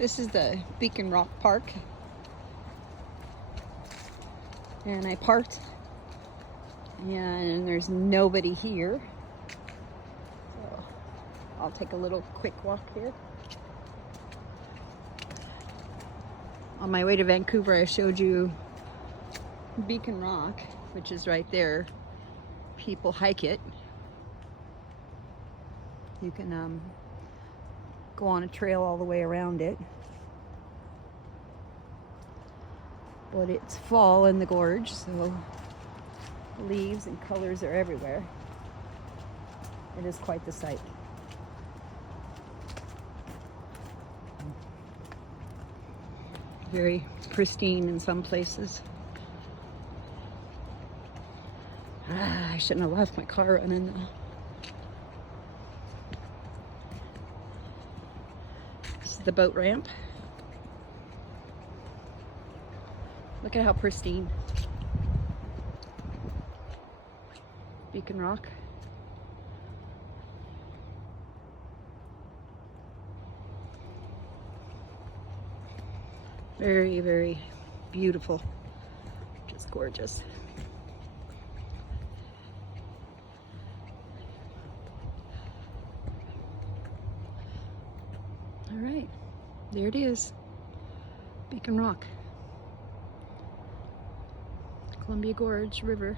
This is the Beacon Rock Park, and I parked and there's nobody here, so I'll take a little quick walk here. On my way to Vancouver, I showed you Beacon Rock, which is right there. People hike it. You can go on a trail all the way around it. But it's fall in the gorge, so leaves and colors are everywhere. It is quite the sight. Very pristine in some places. I shouldn't have left my car running though. This is the boat ramp. Look at how pristine. Beacon Rock. Very, very beautiful. Just gorgeous. All right, there it is. Beacon Rock. Columbia Gorge River.